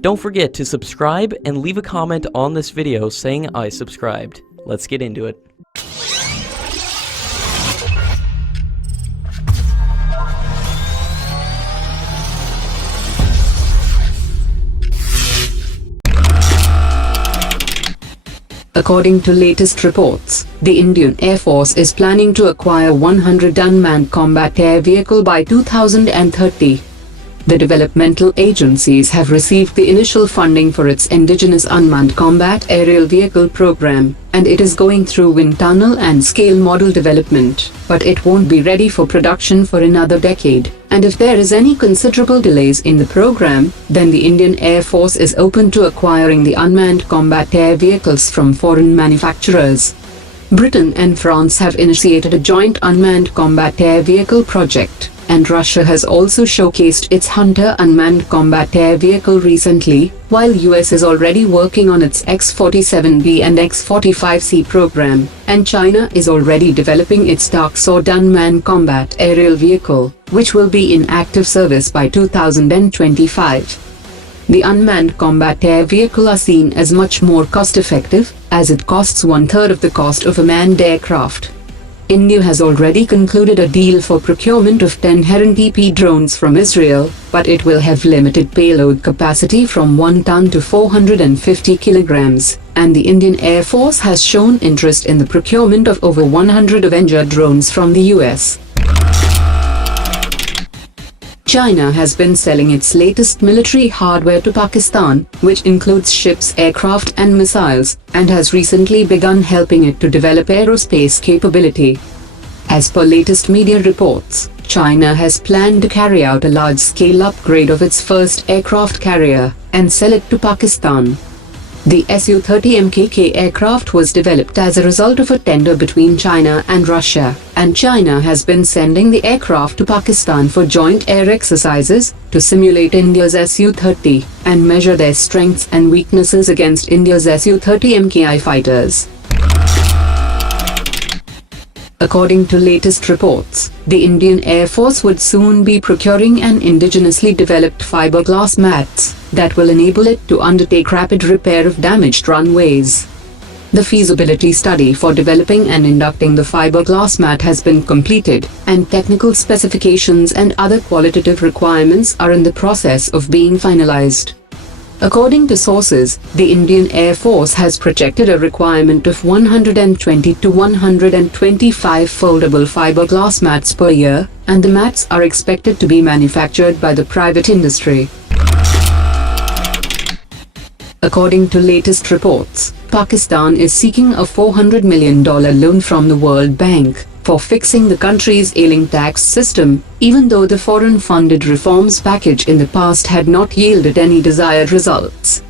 Don't forget to subscribe and leave a comment on this video saying I subscribed. Let's get into it. According to latest reports, the Indian Air Force is planning to acquire 100 unmanned combat air vehicle by 2030. The developmental agencies have received the initial funding for its Indigenous Unmanned Combat Aerial Vehicle program, and it is going through wind tunnel and scale model development, but it won't be ready for production for another decade. And if there is any considerable delays in the program, then the Indian Air Force is open to acquiring the unmanned combat air vehicles from foreign manufacturers. Britain and France have initiated a joint unmanned combat air vehicle project, and Russia has also showcased its Hunter unmanned combat air vehicle recently, while US is already working on its X-47B and X-45C program, and China is already developing its Dark Sword unmanned combat aerial vehicle, which will be in active service by 2025. The unmanned combat air vehicle are seen as much more cost-effective, as it costs one-third of the cost of a manned aircraft. India has already concluded a deal for procurement of 10 Heron TP drones from Israel, but it will have limited payload capacity from 1 ton to 450 kilograms, and the Indian Air Force has shown interest in the procurement of over 100 Avenger drones from the US. China has been selling its latest military hardware to Pakistan, which includes ships, aircraft and missiles, and has recently begun helping it to develop aerospace capability. As per latest media reports, China has planned to carry out a large-scale upgrade of its first aircraft carrier and sell it to Pakistan. The Su-30 MKK aircraft was developed as a result of a tender between China and Russia, and China has been sending the aircraft to Pakistan for joint air exercises to simulate India's Su-30 and measure their strengths and weaknesses against India's Su-30 MKI fighters. According to latest reports, the Indian Air Force would soon be procuring an indigenously developed fiberglass mats that will enable it to undertake rapid repair of damaged runways. The feasibility study for developing and inducting the fiberglass mat has been completed, and technical specifications and other qualitative requirements are in the process of being finalized. According to sources, the Indian Air Force has projected a requirement of 120 to 125 foldable fiberglass mats per year, and the mats are expected to be manufactured by the private industry. According to latest reports, Pakistan is seeking a $400 million loan from the World Bank for fixing the country's ailing tax system, even though the foreign-funded reforms package in the past had not yielded any desired results.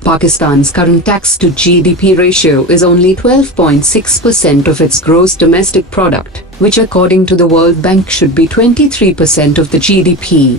Pakistan's current tax-to-GDP ratio is only 12.6% of its gross domestic product, which according to the World Bank should be 23% of the GDP.